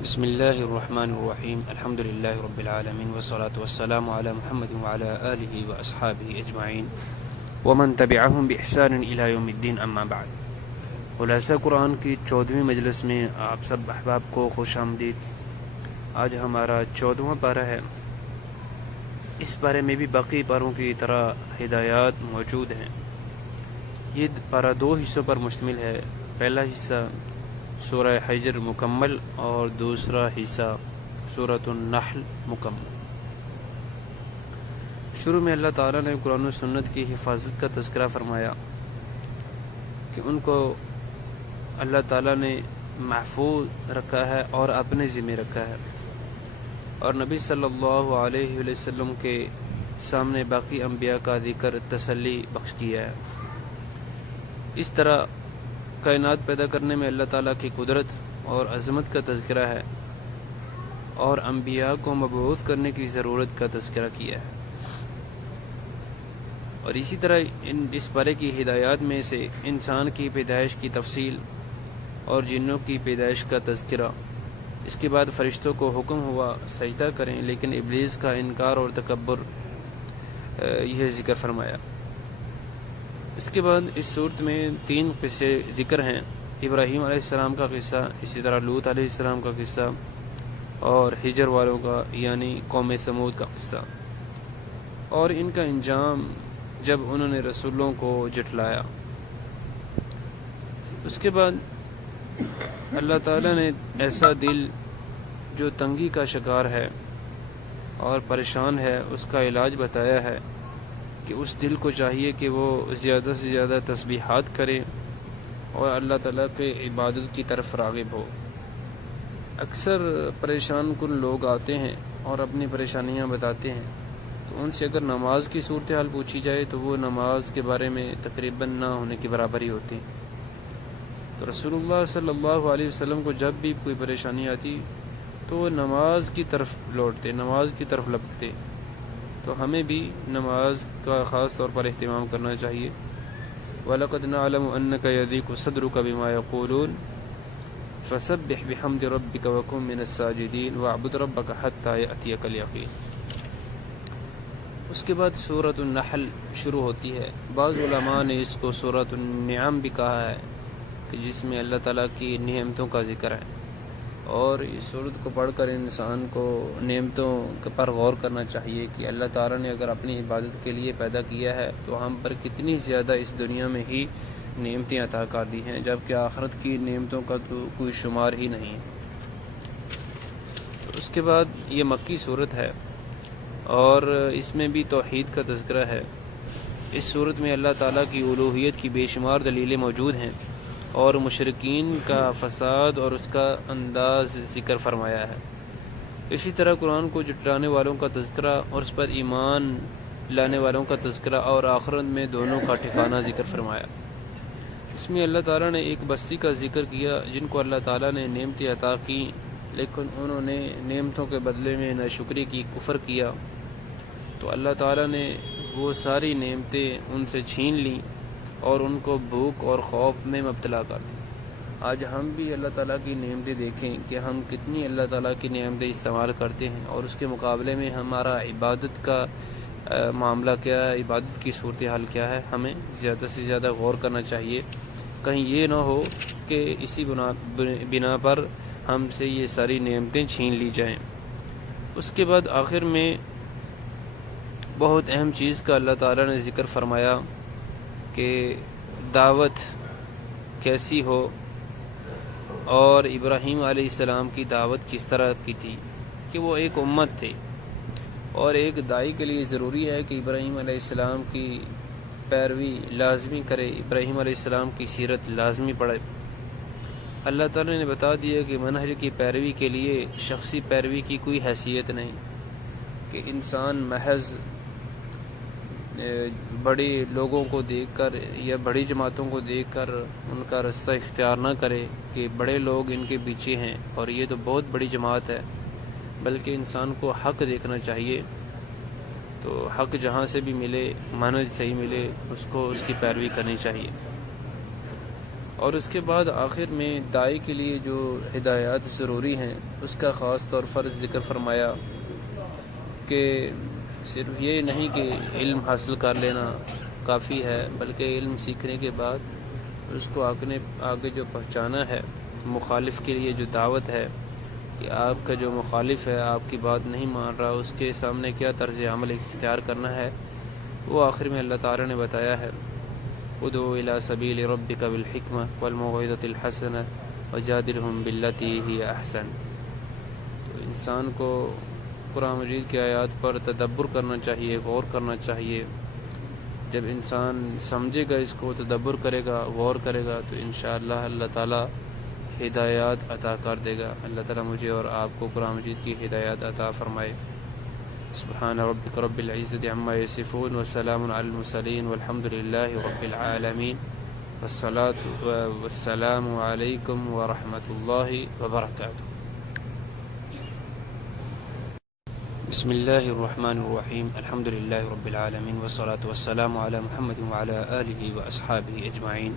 بسم اللہ الرحمن الرحیم الحمد للہ رب العالمین والصلاة والسلام علی محمد وعلی آلہ واصحابہ اجمعین ومن تبعہم بإحسان الی یوم الدین اما بعد۔ خلاصہ قرآن کی 14ویں مجلس میں آپ سب احباب کو خوش آمدید۔ آج ہمارا 14واں پارہ ہے۔ اس پارے میں بھی باقی پاروں کی طرح ہدایات موجود ہیں۔ یہ پارہ 2 حصوں پر مشتمل ہے۔ پہلا حصہ سورہ حجر مکمل اور دوسرا حصہ سورۃ النحل مکمل۔ شروع میں اللہ تعالیٰ نے قرآن و سنت کی حفاظت کا تذکرہ فرمایا کہ ان کو اللہ تعالیٰ نے محفوظ رکھا ہے اور اپنے ذمہ رکھا ہے، اور نبی صلی اللہ علیہ وسلم کے سامنے باقی انبیاء کا ذکر تسلی بخش کیا ہے۔ اس طرح کائنات پیدا کرنے میں اللہ تعالیٰ کی قدرت اور عظمت کا تذکرہ ہے، اور انبیاء کو مبعوث کرنے کی ضرورت کا تذکرہ کیا ہے۔ اور اسی طرح اس پارے کی ہدایات میں سے انسان کی پیدائش کی تفصیل اور جنوں کی پیدائش کا تذکرہ۔ اس کے بعد فرشتوں کو حکم ہوا سجدہ کریں، لیکن ابلیس کا انکار اور تکبر، یہ ذکر فرمایا۔ اس کے بعد اس صورت میں 3 قصے ذکر ہیں: ابراہیم علیہ السلام کا قصہ، اسی طرح لوط علیہ السلام کا قصہ، اور ہجر والوں کا یعنی قوم ثمود کا قصہ، اور ان کا انجام جب انہوں نے رسولوں کو جھٹلایا۔ اس کے بعد اللہ تعالیٰ نے ایسا دل جو تنگی کا شکار ہے اور پریشان ہے، اس کا علاج بتایا ہے کہ اس دل کو چاہیے کہ وہ زیادہ سے زیادہ تسبیحات کرے اور اللہ تعالیٰ کے عبادت کی طرف راغب ہو۔ اکثر پریشان کن لوگ آتے ہیں اور اپنی پریشانیاں بتاتے ہیں، تو ان سے اگر نماز کی صورتحال پوچھی جائے تو وہ نماز کے بارے میں تقریباً نہ ہونے کے برابر ہی ہوتی ہیں۔ تو رسول اللہ صلی اللہ علیہ وسلم کو جب بھی کوئی پریشانی آتی تو وہ نماز کی طرف لوٹتے، نماز کی طرف لپکتے۔ تو ہمیں بھی نماز کا خاص طور پر اہتمام کرنا چاہیے۔ وَلَقَدْ نَعْلَمُ أَنَّكَ يَضِيقُ صَدْرُكَ بِمَا يَقُولُونَ فَسَبِّحْ بِحَمْدِ رَبِّكَ وَكُن مِّنَ السَّاجِدِينَ وَاعْبُدْ رَبَّكَ حَتَّى يَأْتِيَكَ الْيَقِينُ۔ اس کے بعد سورۃ النحل شروع ہوتی ہے۔ بعض علماء نے اس کو سورۃ النعم بھی کہا ہے، کہ جس میں اللہ تعالیٰ کی نعمتوں کا ذکر ہے، اور اس سورت کو پڑھ کر انسان کو نعمتوں پر غور کرنا چاہیے کہ اللہ تعالیٰ نے اگر اپنی عبادت کے لیے پیدا کیا ہے تو ہم پر کتنی زیادہ اس دنیا میں ہی نعمتیں عطا کر دی ہیں، جبکہ آخرت کی نعمتوں کا تو کوئی شمار ہی نہیں ہے۔ تو اس کے بعد یہ مکی صورت ہے، اور اس میں بھی توحید کا تذکرہ ہے۔ اس صورت میں اللہ تعالیٰ کی الوہیت کی بے شمار دلیلیں موجود ہیں، اور مشرکین کا فساد اور اس کا انداز ذکر فرمایا ہے۔ اسی طرح قرآن کو جھٹلانے والوں کا تذکرہ اور اس پر ایمان لانے والوں کا تذکرہ اور آخرت میں دونوں کا ٹھکانہ ذکر فرمایا۔ اس میں اللہ تعالیٰ نے ایک بستی کا ذکر کیا جن کو اللہ تعالیٰ نے نعمتیں عطا کی، لیکن انہوں نے نعمتوں کے بدلے میں ناشکری کی، کفر کیا، تو اللہ تعالیٰ نے وہ ساری نعمتیں ان سے چھین لیں اور ان کو بھوک اور خوف میں مبتلا کر دی۔ آج ہم بھی اللہ تعالیٰ کی نعمتیں دیکھیں کہ ہم کتنی اللہ تعالیٰ کی نعمتیں استعمال کرتے ہیں، اور اس کے مقابلے میں ہمارا عبادت کا معاملہ کیا ہے، عبادت کی صورتحال کیا ہے۔ ہمیں زیادہ سے زیادہ غور کرنا چاہیے، کہیں یہ نہ ہو کہ اسی بنا پر ہم سے یہ ساری نعمتیں چھین لی جائیں۔ اس کے بعد آخر میں بہت اہم چیز کا اللہ تعالیٰ نے ذکر فرمایا کہ دعوت کیسی ہو، اور ابراہیم علیہ السلام کی دعوت کس طرح کی تھی، کہ وہ ایک امت تھے، اور ایک داعی کے لیے ضروری ہے کہ ابراہیم علیہ السلام کی پیروی لازمی کرے، ابراہیم علیہ السلام کی سیرت لازمی پڑھے۔ اللہ تعالیٰ نے بتا دیا کہ منہج کی پیروی کے لیے شخصی پیروی کی کوئی حیثیت نہیں، کہ انسان محض بڑے لوگوں کو دیکھ کر یا بڑی جماعتوں کو دیکھ کر ان کا رستہ اختیار نہ کرے کہ بڑے لوگ ان کے پیچھے ہیں اور یہ تو بہت بڑی جماعت ہے، بلکہ انسان کو حق دیکھنا چاہیے۔ تو حق جہاں سے بھی ملے، منہج صحیح ملے، اس کو اس کی پیروی کرنی چاہیے۔ اور اس کے بعد آخر میں داعی کے لیے جو ہدایات ضروری ہیں اس کا خاص طور پر ذکر فرمایا کہ صرف یہ نہیں کہ علم حاصل کر لینا کافی ہے، بلکہ علم سیکھنے کے بعد اس کو آگے جو پہنچانا ہے، مخالف کے لیے جو دعوت ہے کہ آپ کا جو مخالف ہے، آپ کی بات نہیں مان رہا، اس کے سامنے کیا طرز عمل اختیار کرنا ہے، وہ آخر میں اللہ تعالیٰ نے بتایا ہے ادعو الی سبیل ربک بالحکمہ والموعظۃ الحسنہ وجادلہم باللتی ہی احسن۔ تو انسان کو قرآن مجید کی آیات پر تدبر کرنا چاہیے، غور کرنا چاہیے۔ جب انسان سمجھے گا، اس کو تدبر کرے گا، غور کرے گا، تو انشاءاللہ اللہ تعالیٰ ہدایات عطا کر دے گا۔ اللہ تعالیٰ مجھے اور آپ کو قرآن مجید کی ہدایات عطا فرمائے۔ سبحان ربک رب العزت عما یصفون وسلام علی المرسلین والحمد للہ رب العالمین والصلاة والسلام علیکم ورحمۃ اللہ وبرکاتہ۔ بسم اللہ الرحمن الرحیم، الحمد للہ رب العالمین والصلاة والسلام علی محمد وعلی آلہ واصحابہ اجمعین۔